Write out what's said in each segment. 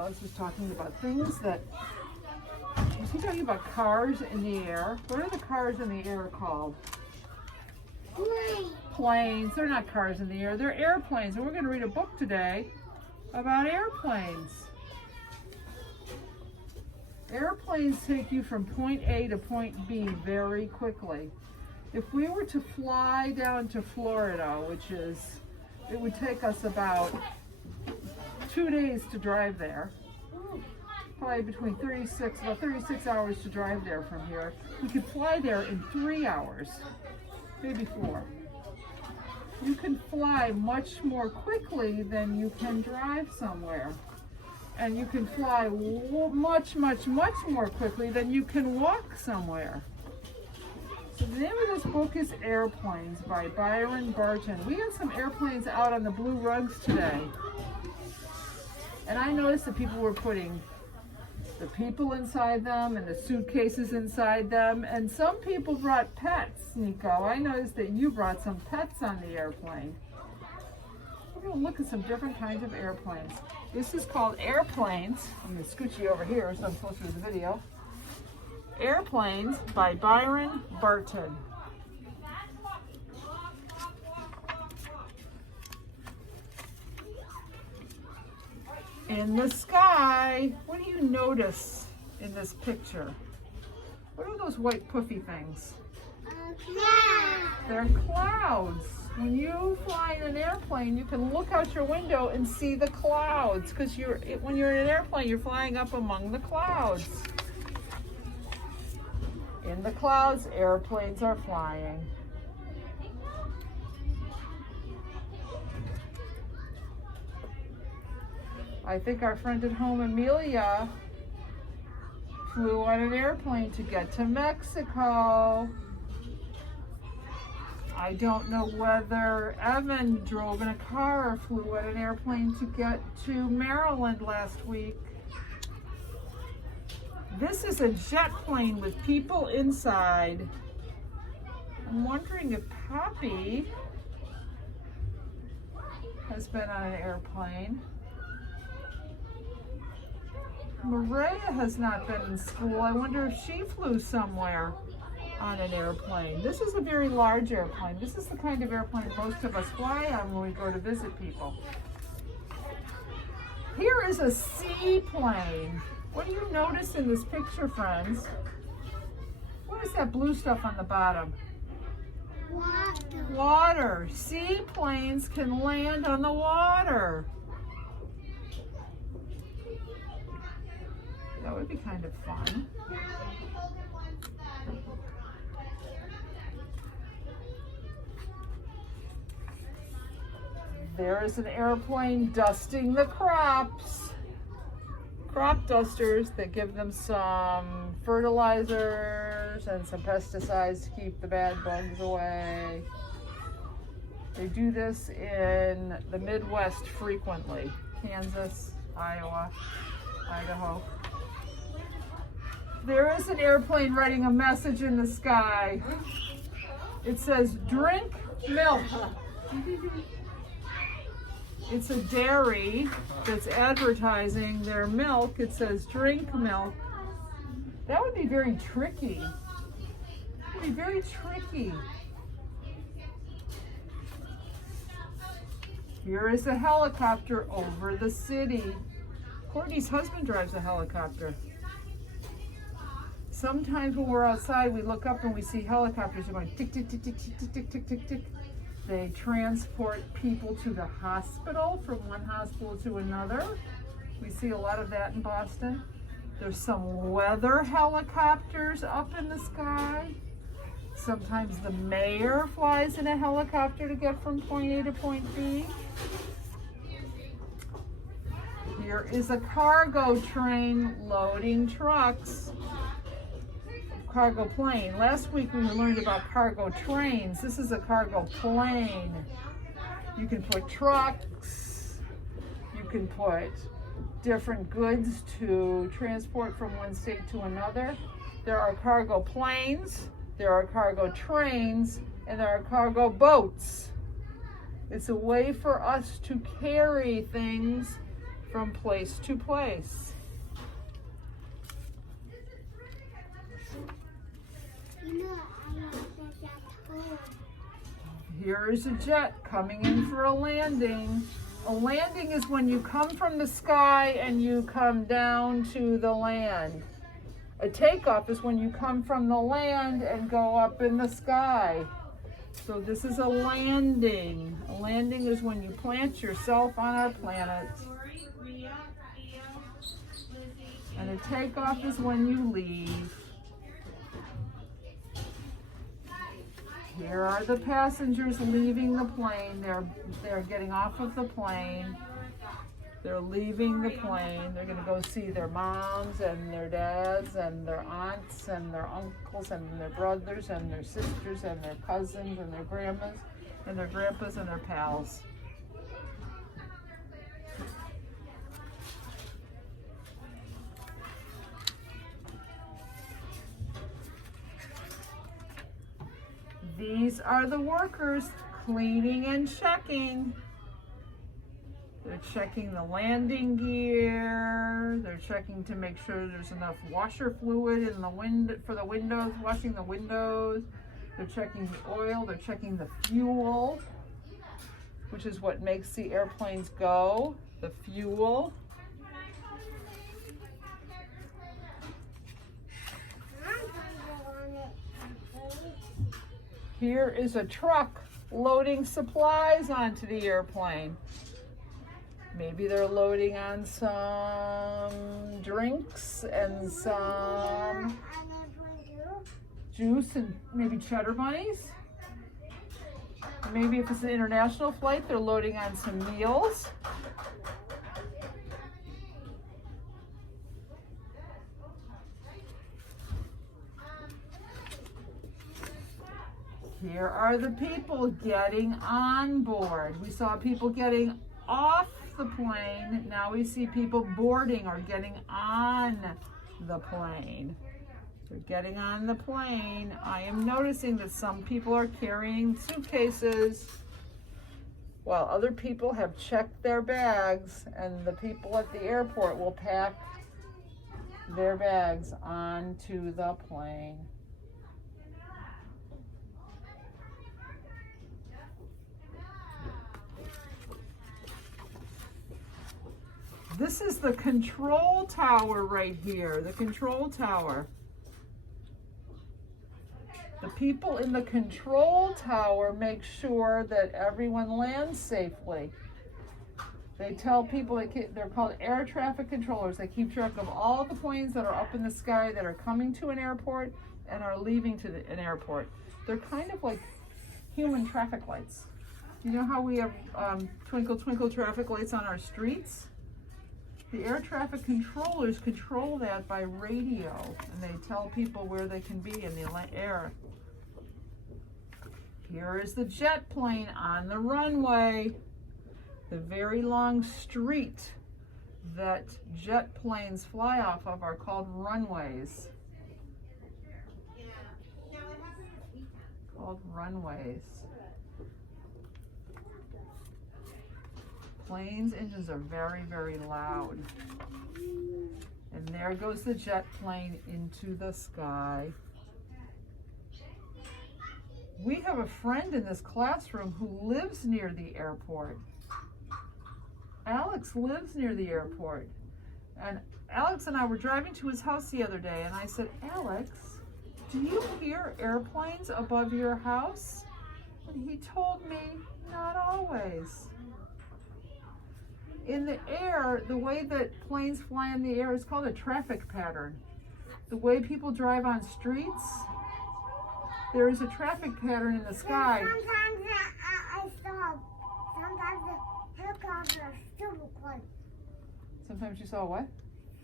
Alex was talking about things that, was he talking about cars in the air? What are the cars in the air called? Planes. They're not cars in the air, they're airplanes. And we're going to read a book today about airplanes. Airplanes take you from point A to point B very quickly. If we were to fly down to Florida, it would take us about 2 days to drive there. Probably between about 36 hours to drive there from here. We could fly there in 3 hours, maybe 4. You can fly much more quickly than you can drive somewhere. And you can fly much, much, much more quickly than you can walk somewhere. So the name of this book is Airplanes by Byron Barton. We had some airplanes out on the blue rugs today. And I noticed that people were putting the people inside them and the suitcases inside them. And some people brought pets, Nico. I noticed that you brought some pets on the airplane. We're going to look at some different kinds of airplanes. This is called Airplanes. I'm going to scooch you over here so I'm closer to the video. Airplanes by Byron Barton. In the sky, what do you notice in this picture? What are those white puffy things? Clouds. They're clouds. When you fly in an airplane, you can look out your window and see the clouds, because when you're in an airplane, you're flying up among the clouds. In the clouds, airplanes are flying. I think our friend at home, Amelia, flew on an airplane to get to Mexico. I don't know whether Evan drove in a car or flew on an airplane to get to Maryland last week. This is a jet plane with people inside. I'm wondering if Pappy has been on an airplane. Maria has not been in school. I wonder if she flew somewhere on an airplane. This is a very large airplane. This is the kind of airplane most of us fly on when we go to visit people. Here is a seaplane. What do you notice in this picture, friends? What is that blue stuff on the bottom? Water. Water. Seaplanes can land on the water. That would be kind of fun. There is an airplane dusting the crops. Crop dusters that give them some fertilizers and some pesticides to keep the bad bugs away. They do this in the Midwest frequently. Kansas, Iowa, Idaho. There is an airplane writing a message in the sky. It says, "Drink milk." It's a dairy that's advertising their milk. It says, "Drink milk." That would be very tricky. It would be very tricky. Here is a helicopter over the city. Courtney's husband drives a helicopter. Sometimes when we're outside, we look up and we see helicopters going tick, tick, tick, tick, tick, tick, tick, tick, tick, tick. They transport people to the hospital, from one hospital to another. We see a lot of that in Boston. There's some weather helicopters up in the sky. Sometimes the mayor flies in a helicopter to get from point A to point B. Here is a cargo train loading trucks. Cargo plane. Last week we learned about cargo trains. This is a cargo plane. You can put trucks, you can put different goods to transport from one state to another. There are cargo planes, there are cargo trains, and there are cargo boats. It's a way for us to carry things from place to place. You know, I want to get home. Here is a jet coming in for a landing. A landing is when you come from the sky and you come down to the land. A takeoff is when you come from the land and go up in the sky. So this is a landing. A landing is when you plant yourself on our planet. And a takeoff is when you leave. Here are the passengers leaving the plane. They're getting off of the plane. They're leaving the plane. They're going to go see their moms and their dads and their aunts and their uncles and their brothers and their sisters and their cousins and their grandmas and their grandpas and their pals. These are the workers cleaning and checking. They're checking the landing gear. They're checking to make sure there's enough washer fluid in the for the windows, washing the windows. They're checking the oil. They're checking the fuel, which is what makes the airplanes go, the fuel. Here is a truck loading supplies onto the airplane. Maybe they're loading on some drinks and some juice and maybe cheddar bunnies. Maybe if it's an international flight, they're loading on some meals. Here are the people getting on board. We saw people getting off the plane. Now we see people boarding or getting on the plane. They're getting on the plane. I am noticing that some people are carrying suitcases while other people have checked their bags, and the people at the airport will pack their bags onto the plane. This is the control tower right here, the control tower. The people in the control tower make sure that everyone lands safely. They tell people, they're called air traffic controllers. They keep track of all the planes that are up in the sky that are coming to an airport and are leaving to an airport. They're kind of like human traffic lights. You know how we have twinkle twinkle traffic lights on our streets? The air traffic controllers control that by radio, and they tell people where they can be in the air. Here is the jet plane on the runway. The very long street that jet planes fly off of are called runways. Called runways. Planes' engines are very, very loud. And there goes the jet plane into the sky. We have a friend in this classroom who lives near the airport. Alex lives near the airport. And Alex and I were driving to his house the other day, and I said, Alex, do you hear airplanes above your house? And he told me, not always. In the air, the way that planes fly in the air is called a traffic pattern. The way people drive on streets, there is a traffic pattern in the sky. Sometimes I saw, sometimes the helicopter super quiet. Sometimes you saw what?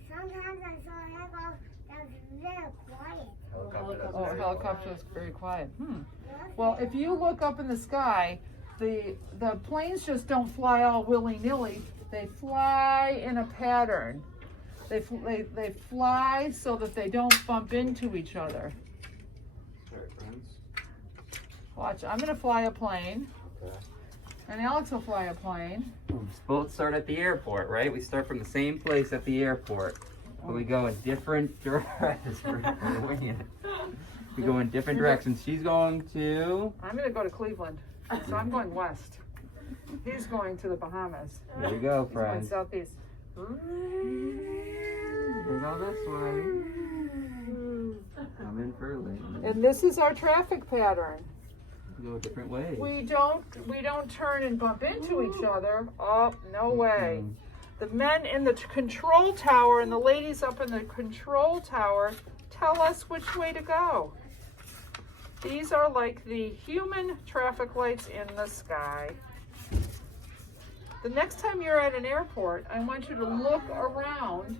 Sometimes I saw a helicopter that was very quiet. Oh, a helicopter is very quiet. Well, if you look up in the sky, the planes just don't fly all willy-nilly. They fly in a pattern. They fly so that they don't bump into each other. All right, friends. Watch, I'm going to fly a plane. Okay. And Alex will fly a plane. Both start at the airport, right? We start from the same place at the airport. But we go in different directions. We go in different directions. She's going to... I'm going to go to Cleveland. So I'm going west. He's going to the Bahamas. There we go, He's going friends. southeast. We go this way. Coming for a landing. And this is our traffic pattern. We go different ways. We don't turn and bump into each other. Oh, no way. The men in the control tower and the ladies up in the control tower tell us which way to go. These are like the human traffic lights in the sky. The next time you're at an airport, I want you to look around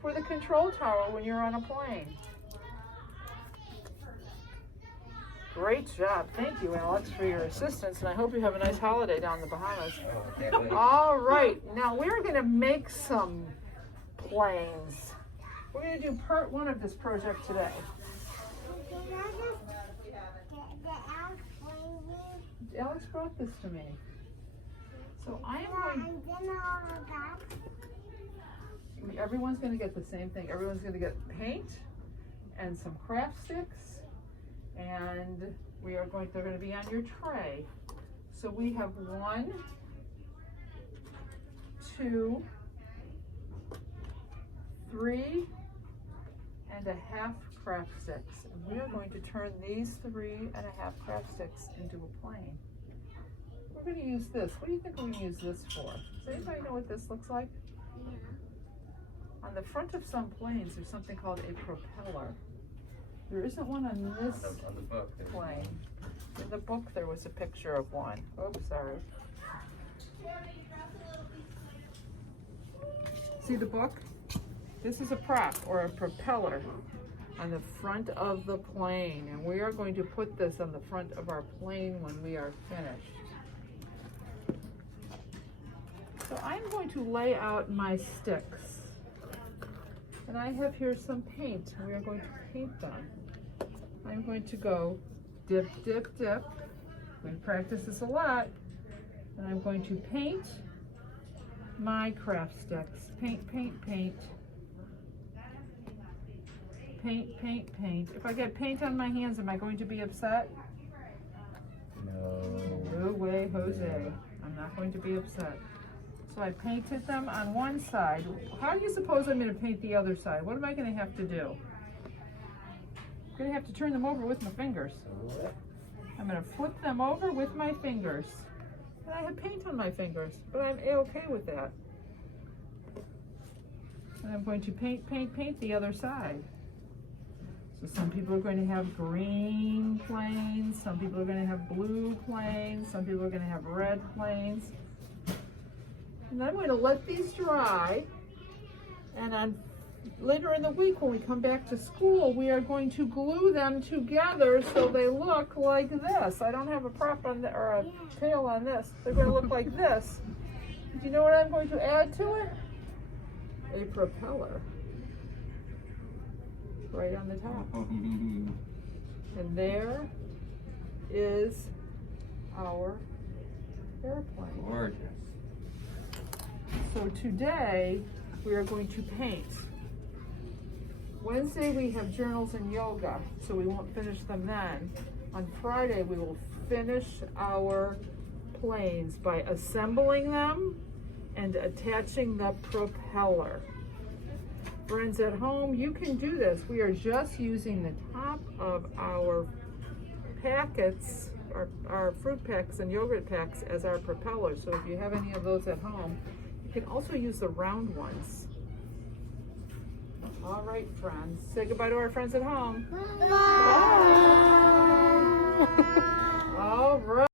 for the control tower when you're on a plane. Great job. Thank you, Alex, for your assistance, and I hope you have a nice holiday down in the Bahamas. Oh, I can't wait. All right, now we're going to make some planes. We're going to do part one of this project today. Can I just get the Alex plane? Alex brought this to me. So I am going, And then all of that. everyone's going to get the same thing. Everyone's going to get paint and some craft sticks, and they're going to be on your tray. So we have 1, 2, 3 and a half craft sticks. And we are going to turn these 3 and a half craft sticks into a plane. We're going to use this. What do you think we're going to use this for? Does anybody know what this looks like? On the front of some planes, there's something called a propeller. There isn't one on this On the book. plane. In the book, there was a picture of one. Oops, sorry. See the book? This is a prop or a propeller on the front of the plane, and we are going to put this on the front of our plane when we are finished. So I'm going to lay out my sticks. And I have here some paint. We are going to paint them. I'm going to go dip, dip, dip. We practice this a lot. And I'm going to paint my craft sticks. Paint, paint, paint. Paint, paint, paint. If I get paint on my hands, am I going to be upset? No. No way, Jose. I'm not going to be upset. So I painted them on one side. How do you suppose I'm going to paint the other side? What am I going to have to do? I'm going to have to turn them over with my fingers. I'm going to flip them over with my fingers. And I have paint on my fingers, but I'm okay with that. And I'm going to paint, paint, paint the other side. So some people are going to have green planes, some people are going to have blue planes, some people are going to have red planes. And I'm going to let these dry, and on later in the week when we come back to school, we are going to glue them together so they look like this. I don't have a prop on the, or a tail on this. They're going to look like this. Do you know what I'm going to add to it? A propeller. Right on the top. And there is our airplane. Gorgeous. So today we are going to paint. Wednesday we have journals and yoga, so we won't finish them then. On Friday we will finish our planes by assembling them and attaching the propeller. Friends at home, you can do this. We are just using the top of our packets, our fruit packs and yogurt packs as our propellers. So if you have any of those at home, you can also use the round ones. All right, friends. Say goodbye to our friends at home. Bye. All right.